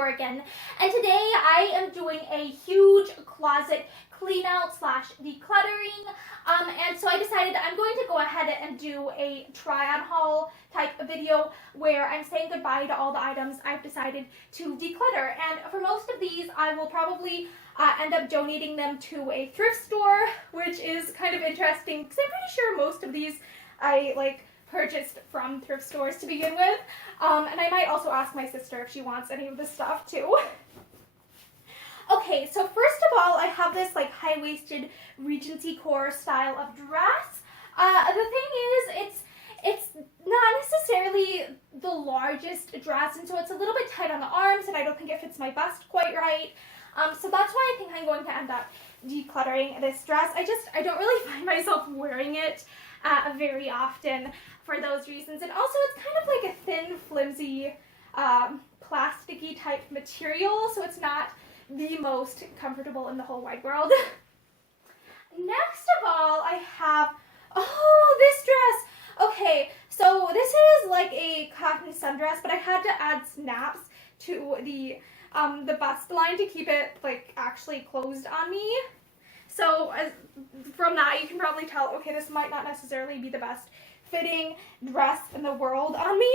store again, and today I am doing a huge closet clean out slash decluttering, and so I decided I'm going to go ahead and do a try on haul type of video where I'm saying goodbye to all the items I've decided to declutter. And for most of these I will probably end up donating them to a thrift store, which is kind of interesting because I'm pretty sure most of these I purchased from thrift stores to begin with, and I might also ask my sister if she wants any of this stuff too. Okay, so first of all, I have this high-waisted Regency core style of dress. The thing is, it's not necessarily the largest dress, and so it's a little bit tight on the arms, and I don't think it fits my bust quite right. So that's why I think I'm going to end up decluttering this dress. I don't really find myself wearing it very often for those reasons, and also it's kind of like a thin, flimsy, plasticky type material, so it's not the most comfortable in the whole wide world. Next of all, I have, this dress. Okay, so this is like a cotton sundress, but I had to add snaps to the bust line to keep it actually closed on me. So from that you can probably tell, okay, this might not necessarily be the best fitting dress in the world on me.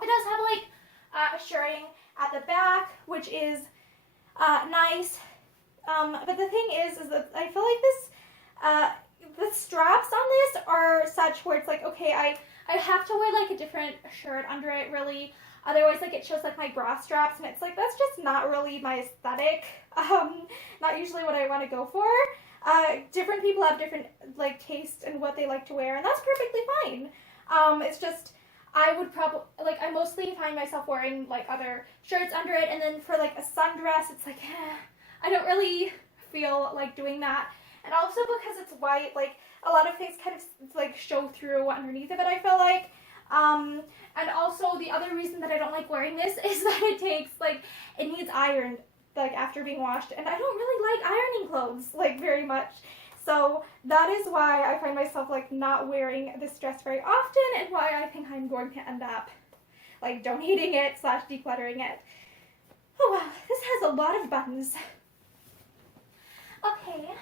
It does have a shirring at the back, which is nice, but the thing is that I feel like the straps on this are such where it's okay, I have to wear a different shirt under it, really, otherwise it shows my bra straps, and it's that's just not really my aesthetic, not usually what I want to go for. Different people have different tastes in what they like to wear, and that's perfectly fine. It's just I would probably, I mostly find myself wearing, other shirts under it, and then for, a sundress, it's I don't really feel like doing that. And also because it's white, a lot of things kind of, show through underneath of it, I feel like. And also the other reason that I don't like wearing this is that it takes, it needs ironed, after being washed, and I don't really like ironing clothes, very much. So that is why I find myself not wearing this dress very often, and why I think I'm going to end up donating it slash decluttering it. Oh wow, this has a lot of buttons. Okay.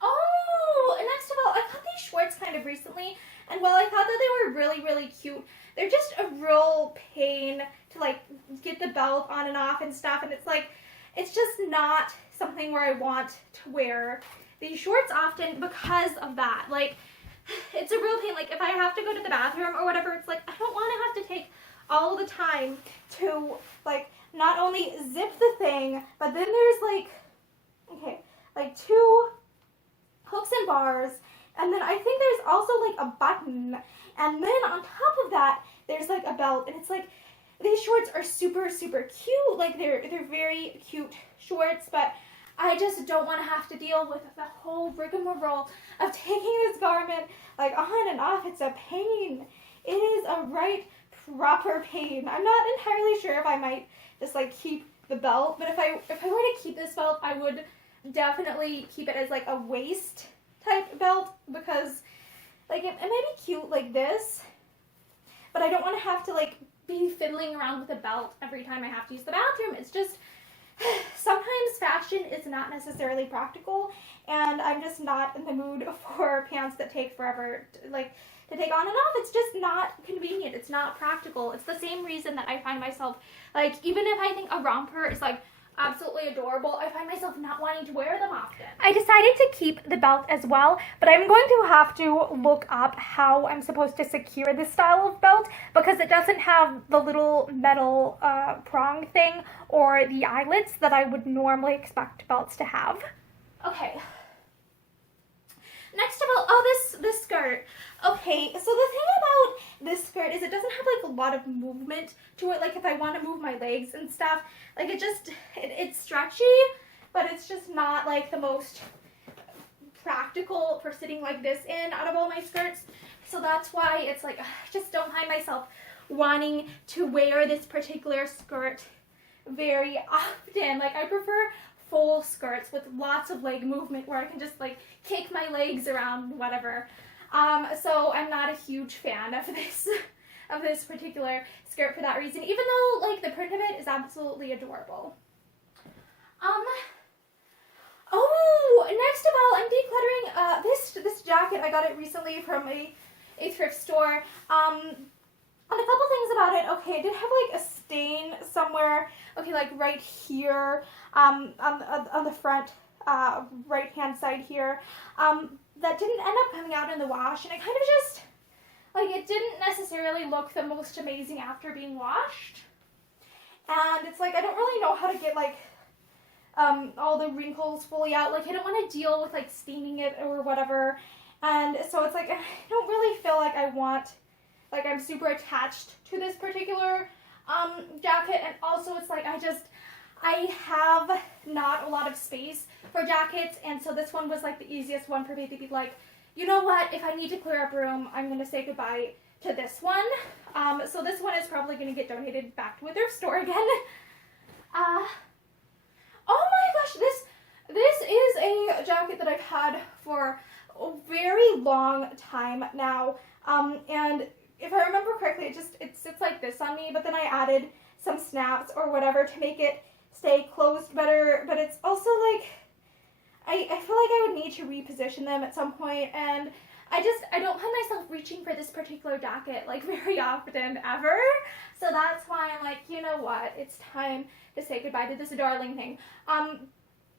Oh, and next of all, I got these shorts kind of recently, and while I thought that they were really, really cute, they're just a real pain to get the belt on and off and stuff, and it's just not something where I want to wear these shorts often because of that. It's a real pain. If I have to go to the bathroom or whatever, it's I don't want to have to take all the time to not only zip the thing, but then there's two hooks and bars, and then I think there's also a button, and then on top of that there's a belt, and it's these shorts are super, super cute. They're very cute shorts, but I just don't want to have to deal with the whole rigmarole of taking this garment on and off. It's a pain. It is a right proper pain. I'm not entirely sure if I might just keep the belt, but if I were to keep this belt, I would definitely keep it as a waist type belt, because it may be cute like this, but I don't want to have to be fiddling around with a belt every time I have to use the bathroom. It's just sometimes fashion is not necessarily practical, and I'm just not in the mood for pants that take forever to take on and off. It's just not convenient. It's not practical. It's the same reason that I find myself, even if I think a romper is absolutely adorable, I find myself not wanting to wear them often. I decided to keep the belt as well, but I'm going to have to look up how I'm supposed to secure this style of belt, because it doesn't have the little metal prong thing or the eyelets that I would normally expect belts to have. Okay. Next of all, this skirt. Okay, so the thing about this skirt is it doesn't have a lot of movement to it. If I want to move my legs and stuff, it's stretchy, but it's just not the most practical for sitting like this in out of all my skirts. So that's why it's I just don't find myself wanting to wear this particular skirt very often. I prefer full skirts with lots of leg movement where I can just kick my legs around, whatever. So I'm not a huge fan of of this particular skirt for that reason, even though like the print of it is absolutely adorable. Oh, next of all, I'm decluttering this jacket. I got it recently from a thrift store. And a couple things about it. Okay, it did have like a stain somewhere. Okay, like right here, on the front right hand side here. That didn't end up coming out in the wash, and it kind of just like it didn't necessarily look the most amazing after being washed. And it's like I don't really know how to get like all the wrinkles fully out. Like I don't want to deal with like steaming it or whatever. And so it's like I don't really feel like I want. Like I'm super attached to this particular jacket, and also it's like I have not a lot of space for jackets, and so this one was like the easiest one for me to be like, you know what, if I need to clear up room, I'm going to say goodbye to this one. So this one is probably going to get donated back to a thrift store again. Oh my gosh, this is a jacket that I've had for a very long time now, and if I remember correctly, it sits like this on me, but then I added some snaps or whatever to make it stay closed better, but it's also like, I feel like I would need to reposition them at some point, and I don't find myself reaching for this particular jacket like very often ever, so that's why I'm like, you know what, it's time to say goodbye to this darling thing.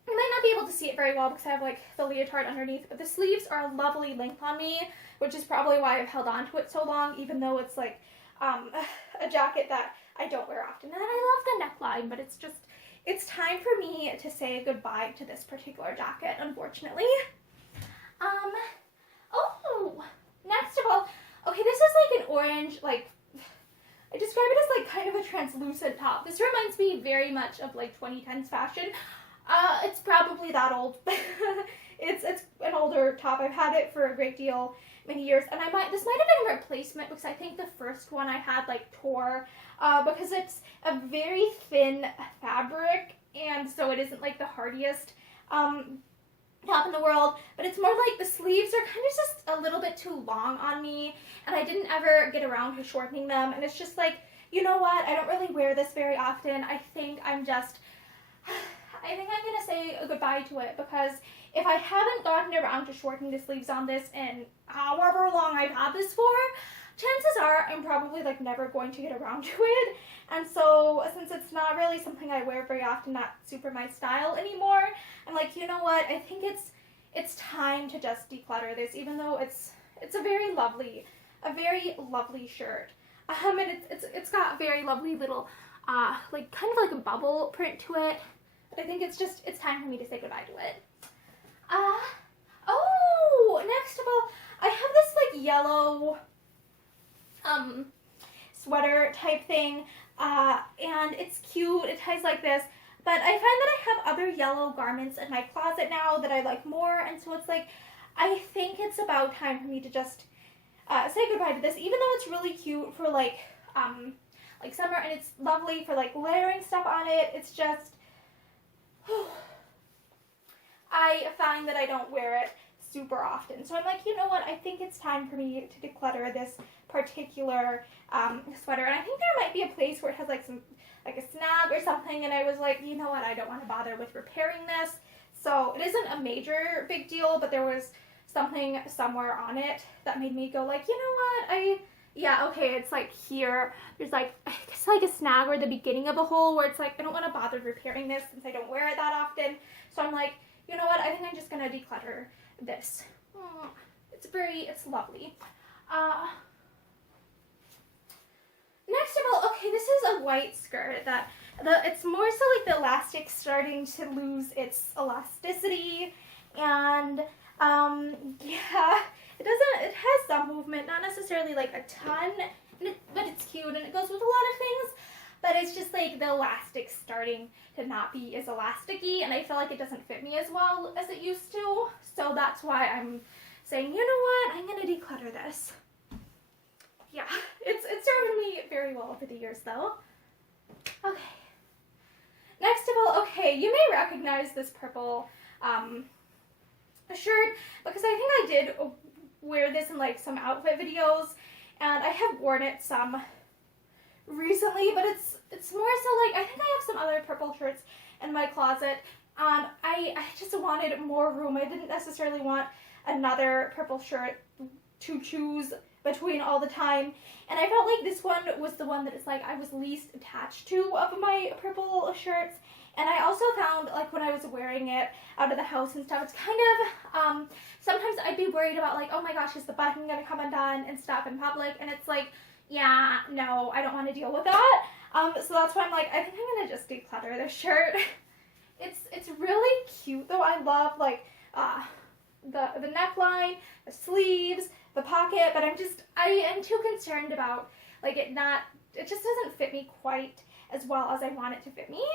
You might not be able to see it very well because I have like the leotard underneath, but the sleeves are a lovely length on me, which is probably why I've held on to it so long, even though it's like a jacket that I don't wear often. And I love the neckline, but it's time for me to say goodbye to this particular jacket, unfortunately. Oh, next of all, okay, this is like an orange, like, I describe it as like kind of a translucent top. This reminds me very much of like 2010s fashion. It's probably that old. It's an older top. I've had it for a great deal, many years, and this might have been a replacement because I think the first one I had like tore, because it's a very thin fabric, and so it isn't like the hardiest top in the world, but it's more like the sleeves are kind of just a little bit too long on me, and I didn't ever get around to shortening them, and it's just like, you know what, I don't really wear this very often. I think I'm going to say goodbye to it, because if I haven't gotten around to shortening the sleeves on this in however long I've had this for, chances are I'm probably like never going to get around to it. And so since it's not really something I wear very often, not super my style anymore, I'm like, you know what, I think it's time to just declutter this, even though it's a very lovely shirt. And it's got very lovely little like kind of like a bubble print to it. But I think it's time for me to say goodbye to it. Oh, next of all, I have this like yellow sweater type thing, and it's cute. It ties like this, but I find that I have other yellow garments in my closet now that I like more, and so it's like, I think it's about time for me to just say goodbye to this, even though it's really cute for like summer, and it's lovely for like layering stuff on it. It's just, I find that I don't wear it super often. So I'm like, you know what, I think it's time for me to declutter this particular sweater. And I think there might be a place where it has like a snag or something, and I was like, you know what, I don't want to bother with repairing this. So it isn't a major big deal, but there was something somewhere on it that made me go like, you know what, yeah, okay, it's like here, there's like, I guess like a snag or the beginning of a hole where it's like, I don't want to bother repairing this since I don't wear it that often. So I'm like, you know what, I think I'm just going to declutter this. It's lovely. Next of all, okay, this is a white skirt that, it's more so like the elastic starting to lose its elasticity, and yeah, it has some movement, not necessarily like a ton, but it's cute and it goes with a lot of things, but it's just like the elastic starting to not be as elasticy, and I feel like it doesn't fit me as well as it used to, so that's why I'm saying, you know what, I'm gonna declutter this. Yeah, it's served me very well over the years though. Okay. Next of all, okay, you may recognize this purple shirt, because I think I did wear this in like some outfit videos, and I have worn it some recently, but it's more so like, I think I have some other purple shirts in my closet. I just wanted more room. I didn't necessarily want another purple shirt to choose between all the time, and I felt like this one was the one that is like I was least attached to of my purple shirts. And I also found, like, when I was wearing it out of the house and stuff, it's kind of, sometimes I'd be worried about, like, oh my gosh, is the button gonna come undone and stuff in public? And it's like, yeah, no, I don't want to deal with that. So that's why I'm like, I think I'm gonna just declutter this shirt. It's really cute though. I love, like, the neckline, the sleeves, the pocket, but I am too concerned about, like, it just doesn't fit me quite as well as I want it to fit me.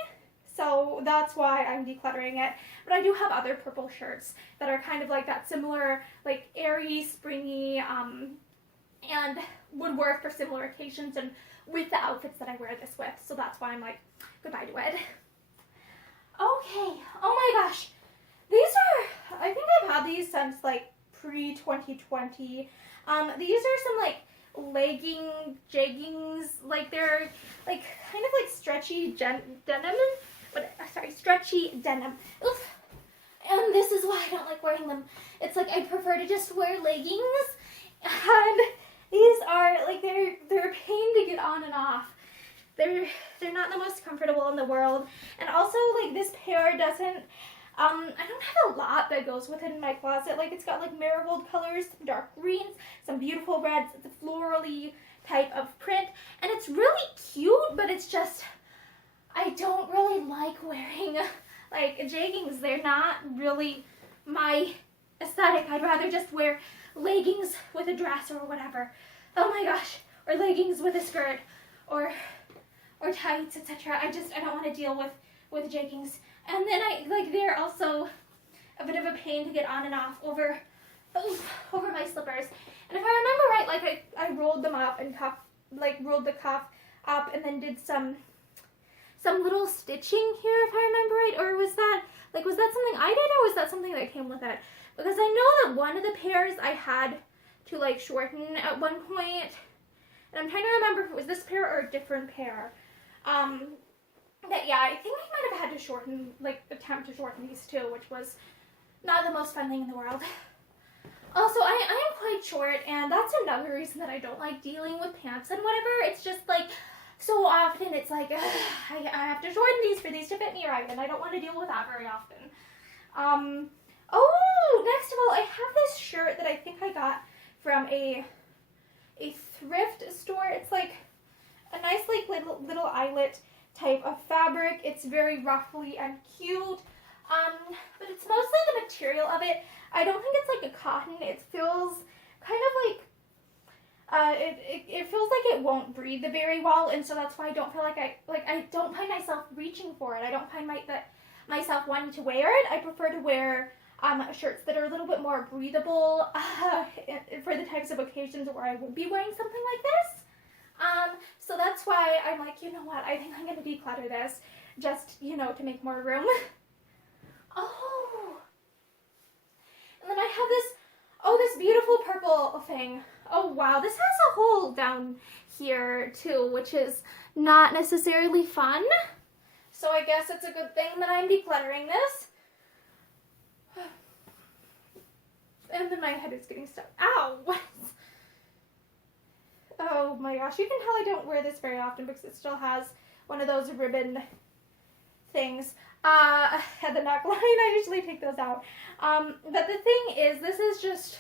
So that's why I'm decluttering it. But I do have other purple shirts that are kind of like that similar, like, airy, springy, and would work for similar occasions and with the outfits that I wear this with. So that's why I'm like, goodbye to it. Okay, oh my gosh. These are, I think I've had these since like pre-2020. These are some like legging jeggings, like they're like kind of like stretchy denim. Stretchy denim. Oof. And this is why I don't like wearing them. It's like I prefer to just wear leggings. And these are like they're a pain to get on and off. They're not the most comfortable in the world. And also like this pair doesn't I don't have a lot that goes with it in my closet. Like it's got like marigold colors, some dark greens, some beautiful reds. It's a florally type of print. And it's really cute, but it's just I don't really like wearing like jeggings. They're not really my aesthetic. I'd rather just wear leggings with a dress or whatever. Oh my gosh. Or leggings with a skirt or tights, etc. I don't want to deal with jeggings. And then they're also a bit of a pain to get on and off over my slippers. And if I remember right, like I rolled them up and rolled the cuff up and then did some little stitching here, if I remember right. Or was that something I did, or was that something that came with it? Because I know that one of the pairs I had to like shorten at one point, and I'm trying to remember if it was this pair or a different pair. But yeah, I think I might have had to attempt to shorten these too, which was not the most fun thing in the world. Also, I am quite short, and that's another reason that I don't like dealing with pants and whatever. It's just like, so often it's like, I have to shorten these for these to fit me right, and I don't want to deal with that very often. Oh, next of all, I have this shirt that I think I got from a thrift store. It's like a nice like little eyelet type of fabric. It's very ruffly and cute, but it's mostly the material of it. I don't think it's like a cotton. It feels kind of like it feels like it won't breathe very well, and so that's why I don't feel like I don't find myself reaching for it. I don't find myself wanting to wear it. I prefer to wear shirts that are a little bit more breathable for the types of occasions where I would be wearing something like this. So that's why I'm like, you know what, I think I'm going to declutter this just, to make more room. Oh. And then I have this beautiful purple thing. Oh wow, this has a hole down here too, which is not necessarily fun. So I guess it's a good thing that I'm decluttering this. And then my head is getting stuck. Ow! Oh my gosh, you can tell I don't wear this very often because it still has one of those ribbon things at the neckline. I usually take those out. But the thing is, this is just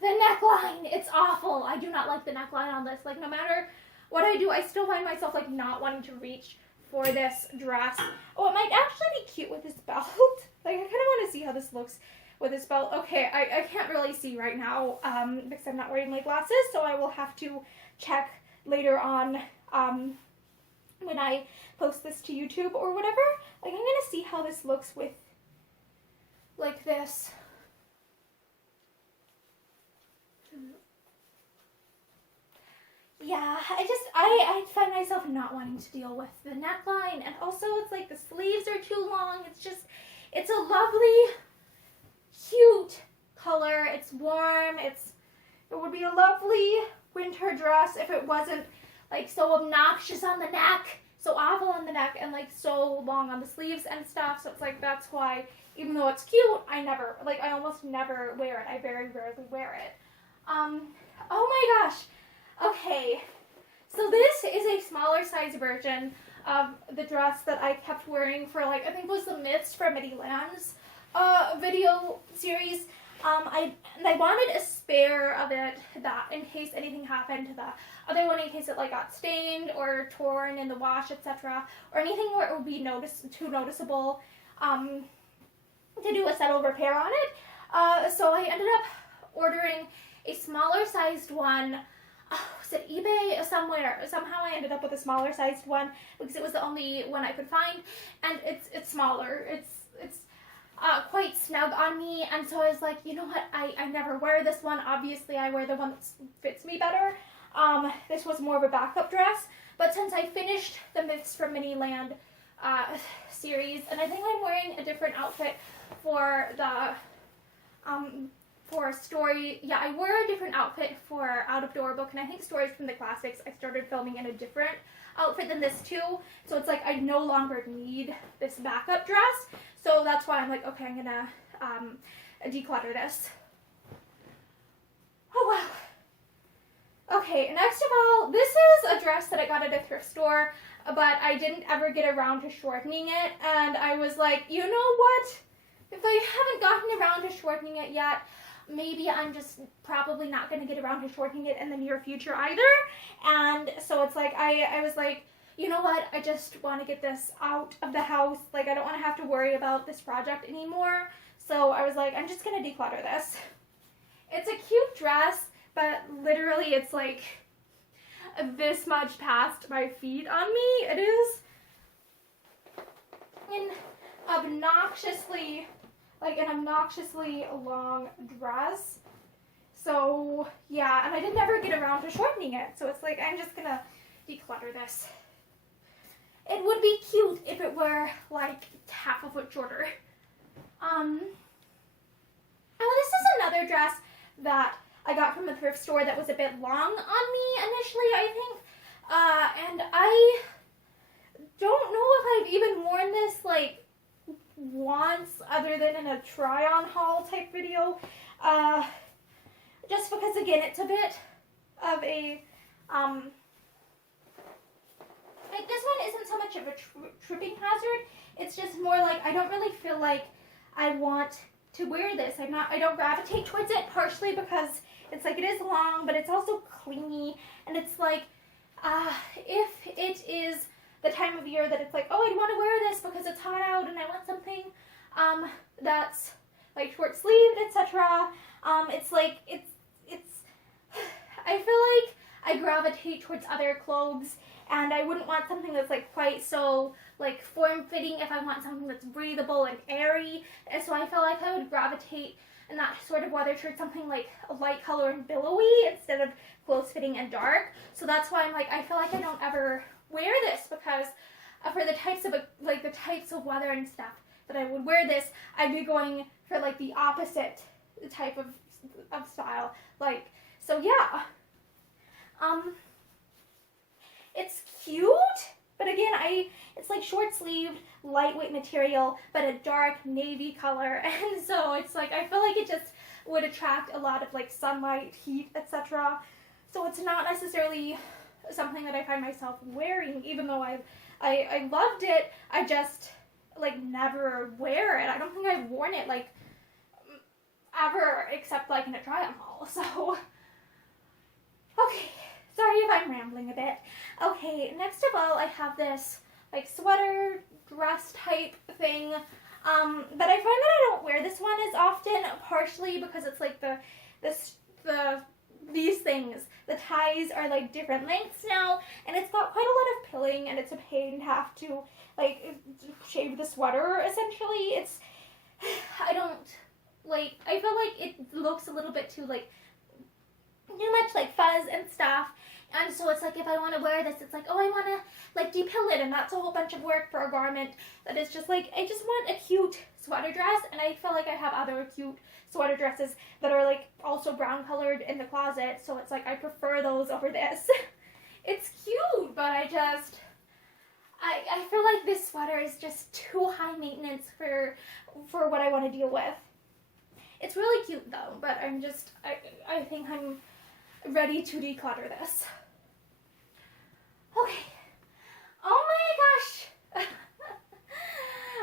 the neckline. It's awful. I do not like the neckline on this. Like, no matter what I do, I still find myself like not wanting to reach for this dress. Oh, it might actually be cute with this belt. Like, I kind of want to see how this looks with this belt. Okay, I can't really see right now because I'm not wearing my glasses, so I will have to check later on when I post this to YouTube or whatever. Like, I'm gonna see how this looks with like this. Yeah, I find myself not wanting to deal with the neckline, and also it's like the sleeves are too long. It's a lovely, cute color. It's warm. It would be a lovely winter dress if it wasn't like so obnoxious on the neck, so awful on the neck, and like so long on the sleeves and stuff. So it's like, that's why, even though it's cute, I almost never wear it. I very rarely wear it. Oh my gosh. Okay. So this is a smaller size version of the dress that I kept wearing for like, I think it was the Myths from Midiland's video series. I wanted a spare of it, that in case anything happened to the other one, in case it like got stained or torn in the wash, etc., or anything where it would be too noticeable to do a subtle repair on it. So I ended up ordering a smaller sized one. Was it eBay or somewhere? Somehow I ended up with a smaller sized one because it was the only one I could find, and it's smaller. It's quite snug on me, and so I was like, you know what, I never wear this one. Obviously I wear the one that fits me better. This was more of a backup dress, but since I finished the Myths from Miniland series, and I think I'm wearing a different outfit for the for Story. Yeah, I wore a different outfit for Out of Door Book, and I think Stories from the Classics I started filming in a different outfit than this too. So it's like I no longer need this backup dress. So that's why I'm like, okay, I'm gonna declutter this. Oh wow. Okay, next of all, this is a dress that I got at a thrift store, but I didn't ever get around to shortening it, and I was like, you know what? If I haven't gotten around to shortening it yet, maybe I'm just probably not going to get around to shortening it in the near future either. And so it's like, I was like, you know what, I just want to get this out of the house. Like, I don't want to have to worry about this project anymore. So I was like, I'm just going to declutter this. It's a cute dress, but literally it's like this much past my feet on me. It is an obnoxiously long dress. So yeah, and I didn't ever get around to shortening it. So it's like, I'm just gonna declutter this. It would be cute if it were like half a foot shorter. Oh, this is another dress that I got from a thrift store that was a bit long on me initially, I think. And I don't know if I've even worn this like once other than in a try-on haul type video. Just because, again, it's a bit of a, like, this one isn't so much of a tripping hazard. It's just more like, I don't really feel like I want to wear this. I don't gravitate towards it, partially because it's like, it is long, but it's also clingy, and it's like, if it is the time of year that it's like, oh, I want to wear this because it's hot out and I want something that's like short sleeved, etc. It's like, it's I feel like I gravitate towards other clothes, and I wouldn't want something that's like quite so like form-fitting if I want something that's breathable and airy. And so I felt like I would gravitate in that sort of weather towards something like a light color and billowy instead of close-fitting and dark. So that's why I'm like, I feel like I don't ever wear this, because for the types of weather and stuff that I would wear this, I'd be going for like the opposite type of style. Like, so yeah. It's cute, but again, it's like short sleeved, lightweight material, but a dark navy color, and so it's like, I feel like it just would attract a lot of like sunlight, heat, etc. So it's not necessarily something that I find myself wearing, even though I loved it. I just like never wear it. I don't think I've worn it like ever, except like in a try-on haul. So okay, sorry if I'm rambling a bit. Okay, next of all, I have this like sweater dress type thing, but I find that I don't wear this one as often, partially because it's like these things, the ties are like different lengths now, and it's got quite a lot of pilling, and it's a pain to have to like shave the sweater essentially. I feel like it looks a little bit too much like fuzz and stuff, And so it's like, if I want to wear this, it's like, oh, I want to like depill it, and that's a whole bunch of work for a garment that is just like, I just want a cute sweater dress. And I feel like I have other cute sweater dresses that are like also brown colored in the closet, so it's like I prefer those over this. It's cute, but I feel like this sweater is just too high maintenance for what I want to deal with. It's really cute though, but I think I'm ready to declutter this. Okay. Oh my gosh.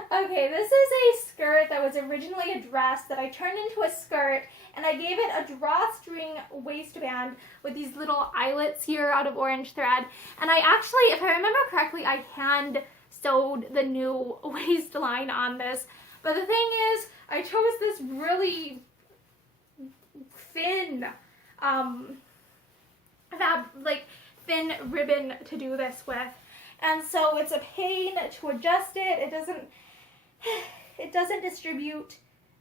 Okay, this is a skirt that was originally a dress that I turned into a skirt, and I gave it a drawstring waistband with these little eyelets here out of orange thread. And I actually, if I remember correctly, I hand sewed the new waistline on this. But the thing is, I chose this really thin, thin ribbon to do this with. And so it's a pain to adjust it. It doesn't distribute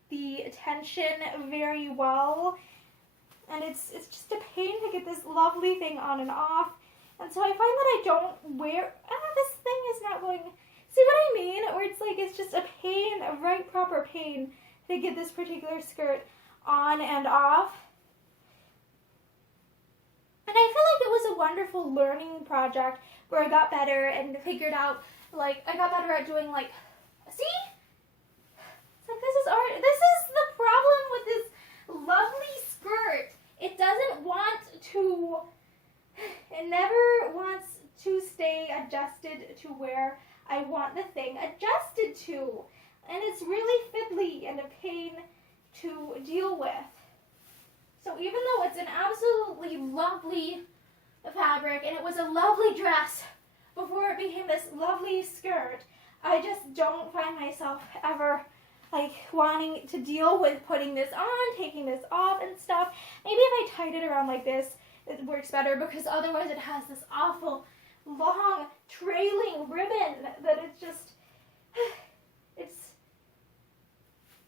the tension very well, and it's just a pain to get this lovely thing on and off. And so I find that I don't wear, this thing is not going, see what I mean? Or it's like, it's just a pain, a right proper pain to get this particular skirt on and off. And I feel like it was a wonderful learning project where I got better and figured out, like, I got better at doing, like, see? It's like, this is art. This is the problem with this lovely skirt. It doesn't want to, it never wants to stay adjusted to where I want the thing adjusted to. And it's really fiddly and a pain to deal with. So even though it's an absolutely lovely fabric and it was a lovely dress before it became this lovely skirt, I just don't find myself ever like wanting to deal with putting this on, taking this off and stuff. Maybe if I tied it around like this, it works better, because otherwise it has this awful long trailing ribbon that it's just, it's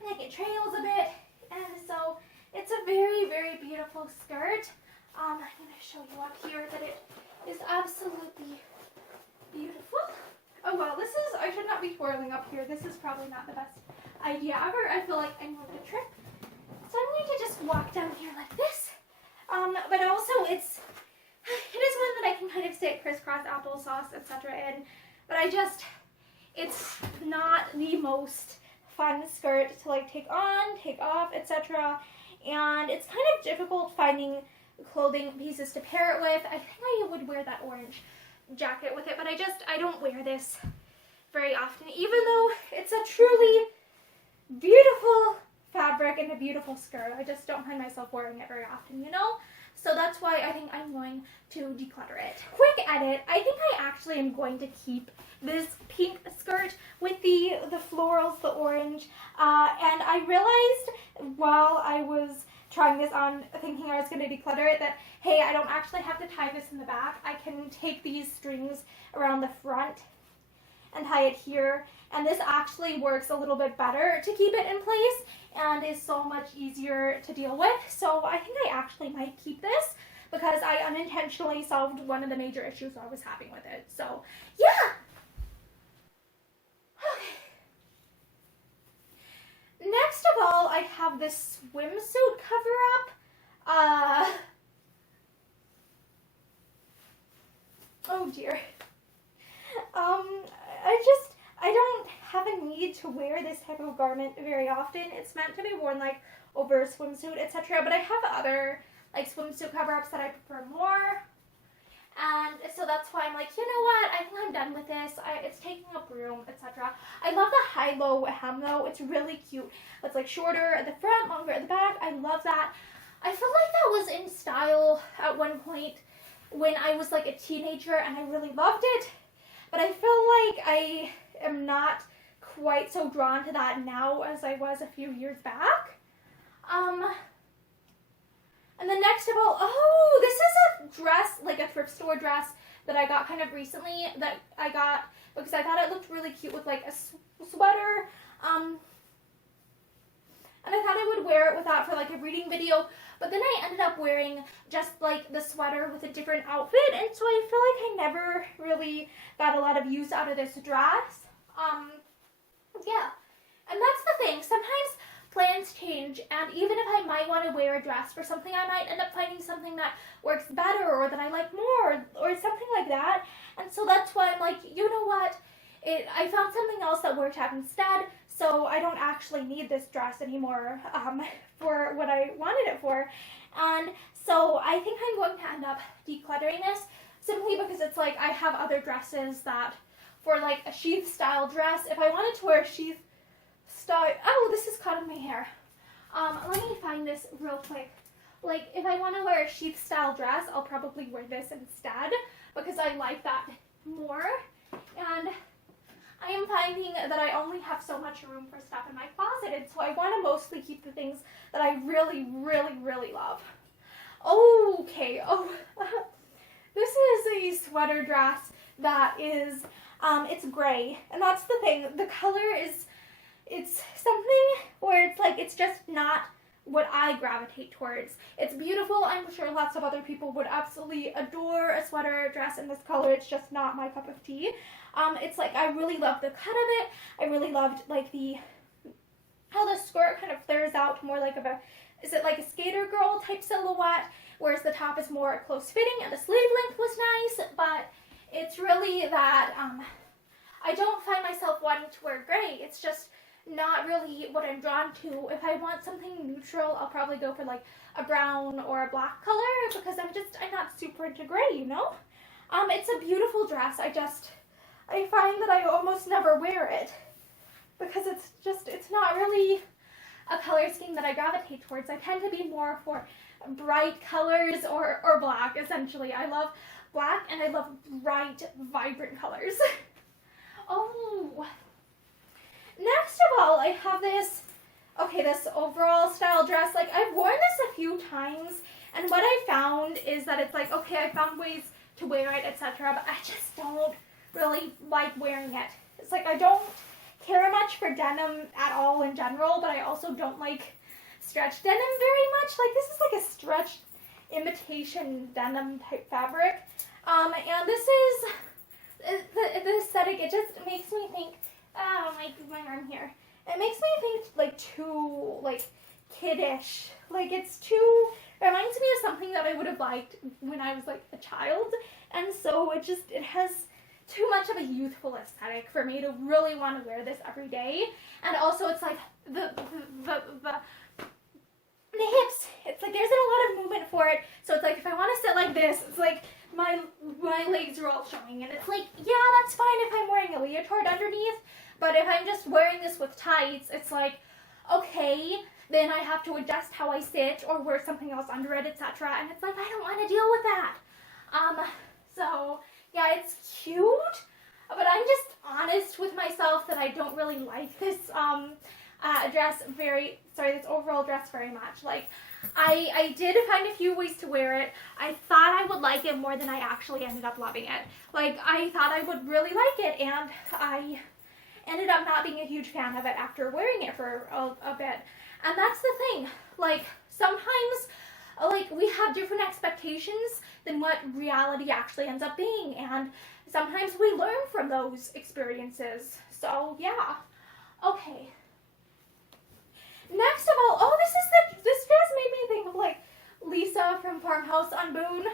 like it trails a bit. And so it's a very, very beautiful skirt. I'm going to show you up here that it is absolutely beautiful. Oh well, this is, I should not be twirling up here. This is probably not the best idea ever. I feel like I'm going to trip. So I'm going to just walk down here like this. But also it is one that I can kind of stick crisscross applesauce, etc. in. But it's not the most fun skirt to like take on, take off, etc. And it's kind of difficult finding clothing pieces to pair it with. I think I would wear that orange jacket with it, but I don't wear this very often, even though it's a truly beautiful fabric and a beautiful skirt. I just don't find myself wearing it very often, you know? So that's why I think I'm going to declutter it. Quick edit, I think I actually am going to keep this pink skirt with the florals, the orange, and I realized while I was trying this on, thinking I was going to declutter it, that, hey, I don't actually have to tie this in the back. I can take these strings around the front and tie it here, and this actually works a little bit better to keep it in place and is so much easier to deal with. So I think I actually might keep this because I unintentionally solved one of the major issues I was having with it. So yeah. Next of all, I have this swimsuit cover-up. Oh dear. I don't have a need to wear this type of garment very often. It's meant to be worn like over a swimsuit, etc. But I have other like swimsuit cover-ups that I prefer more. And so that's why I'm like, you know what, I think I'm done with this. It's taking up room, etc. I love the high-low hem though. It's really cute. It's like shorter at the front, longer at the back. I love that. I feel like that was in style at one point when I was like a teenager and I really loved it. But I feel like I am not quite so drawn to that now as I was a few years back. And then next of all, oh, this is a dress, like a thrift store dress that I got kind of recently that I got because I thought it looked really cute with like a sweater. and I thought I would wear it with that for like a reading video, but then I ended up wearing just like the sweater with a different outfit, and so I feel like I never really got a lot of use out of this dress. Yeah, and that's the thing. Sometimes plans change, and even if I might want to wear a dress for something, I might end up finding something that works better or that I like more or something like that. And so that's why I'm like, you know what? I found something else that worked out instead, so I don't actually need this dress anymore for what I wanted it for. And so I think I'm going to end up decluttering this simply because it's like I have other dresses that for like a sheath style dress, if I wanted to wear a sheath style, oh, this is caught in my hair. Let me find this real quick. Like, if I want to wear a sheath style dress, I'll probably wear this instead because I like that more. And I am finding that I only have so much room for stuff in my closet, and so I want to mostly keep the things that I really, really, really love. Okay, this is a sweater dress that is, it's gray, and that's the thing. The color is, it's something where it's like, it's just not what I gravitate towards. It's beautiful. I'm sure lots of other people would absolutely adore a sweater dress in this color. It's just not my cup of tea. It's like, I really love the cut of it. I really loved like how the skirt kind of flares out more like is it like a skater girl type silhouette, whereas the top is more close fitting, and the sleeve length was nice, but it's really that, I don't find myself wanting to wear gray. It's just not really what I'm drawn to. If I want something neutral, I'll probably go for like a brown or a black color because I'm not super into gray, you know? It's a beautiful dress. I find that I almost never wear it because it's not really a color scheme that I gravitate towards. I tend to be more for bright colors or black, essentially. I love black and I love bright, vibrant colors. Next of all, I have this overall style dress. Like, I've worn this a few times, and what I found is that it's like, okay, I found ways to wear it, etc., but I just don't really like wearing it. It's like, I don't care much for denim at all in general, but I also don't like stretch denim very much. Like, this is like a stretched imitation denim type fabric. And this is, the aesthetic, it just makes me think, my arm here. It makes me think like too like kiddish. Like, it reminds me of something that I would have liked when I was like a child, and so it has too much of a youthful aesthetic for me to really want to wear this every day. And also, it's like the hips. It's like there's a lot of movement for it. So it's like if I want to sit like this, it's like my legs are all showing, and it's like, yeah, that's fine if I'm wearing a leotard underneath. But if I'm just wearing this with tights, it's like, okay, then I have to adjust how I sit or wear something else under it, etc. And it's like, I don't want to deal with that. So yeah, it's cute, but I'm just honest with myself that I don't really like this this overall dress very much. Like, I did find a few ways to wear it. I thought I would like it more than I actually ended up loving it. Like, I thought I would really like it, and I ended up not being a huge fan of it after wearing it for a bit. And that's the thing. Like, sometimes, like, we have different expectations than what reality actually ends up being, and sometimes we learn from those experiences. So, yeah. Okay. Next of all, this dress made me think of, like, Lisa from Farmhouse on Boone.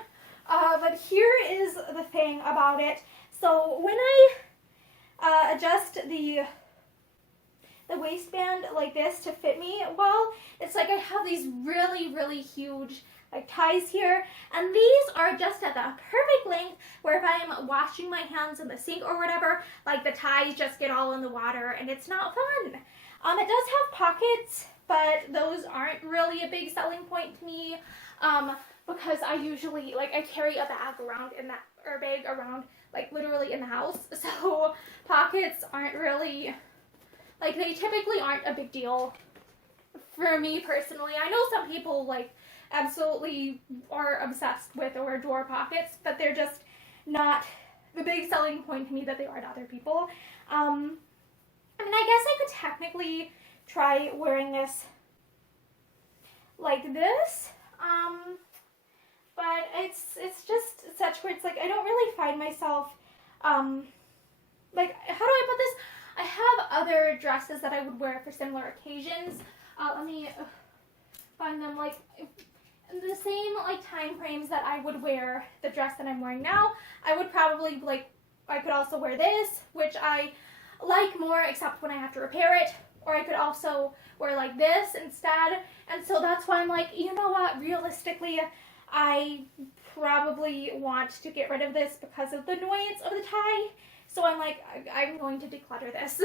But here is the thing about it. So, when I adjust the waistband like this to fit me well, it's like I have these really, really huge like ties here, and these are just at the perfect length where if I'm washing my hands in the sink or whatever, like the ties just get all in the water and it's not fun. It does have pockets, but those aren't really a big selling point to me, because I usually, like, I carry a bag around like literally in the house, so pockets aren't really, like, they typically aren't a big deal for me personally. I know some people, like, absolutely are obsessed with or adore pockets, but they're just not the big selling point to me that they are to other people. I mean, I guess I could technically try wearing this like this. But it's just such where it's like I don't really find myself, like, how do I put this? I have other dresses that I would wear for similar occasions. Let me find them, like, in the same, like, time frames that I would wear the dress that I'm wearing now. I would probably, like, I could also wear this, which I like more except when I have to repair it. Or I could also wear, like, this instead. And so that's why I'm like, you know what, realistically, I probably want to get rid of this because of the annoyance of the tie. So I'm like, I'm going to declutter this.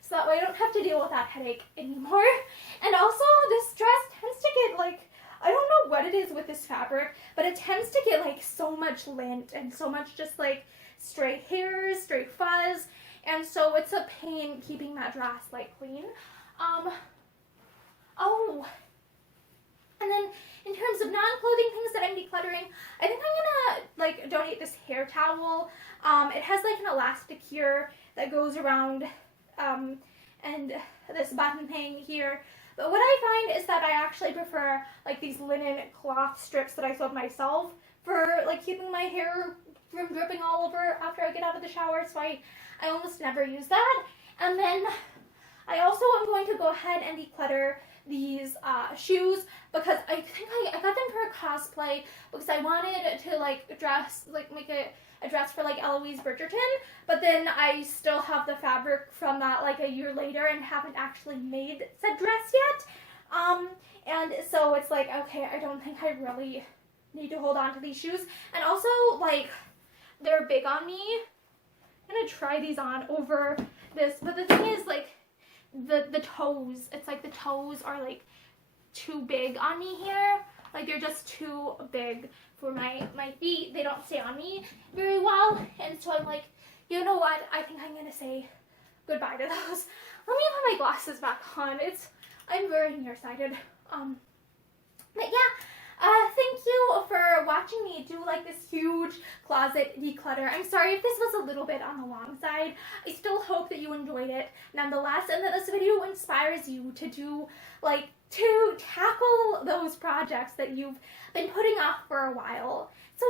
So that way I don't have to deal with that headache anymore. And also, this dress tends to get, like, I don't know what it is with this fabric, but it tends to get, like, so much lint and so much just, like, stray hairs, stray fuzz. And so it's a pain keeping that dress, like, clean. Oh, and then in terms of non-clothing things that I'm decluttering, I think I'm gonna, like, donate this hair towel. It has, like, an elastic here that goes around, and this button thing here. But what I find is that I actually prefer, like, these linen cloth strips that I sewed myself for, like, keeping my hair from dripping all over after I get out of the shower. So I almost never use that. And then I also am going to go ahead and declutter these shoes because I think I got them for a cosplay because I wanted to, like, dress, like, make a dress for, like, Eloise Bridgerton, but then I still have the fabric from that, like, a year later and haven't actually made said dress yet. And so it's like, okay, I don't think I really need to hold on to these shoes. And also, like, they're big on me. I'm gonna try these on over this, but the thing is, like, the toes, it's like the toes are, like, too big on me here. Like, they're just too big for my feet. They don't stay on me very well. And so I'm like, you know what? I think I'm gonna say goodbye to those. Let me put my glasses back on. I'm very nearsighted. But yeah, thank you for watching me do, like, this huge closet declutter. I'm sorry if this was a little bit on the long side. I still hope that you enjoyed it nonetheless, and that this video inspires you to do, like, to tackle those projects that you've been putting off for a while. So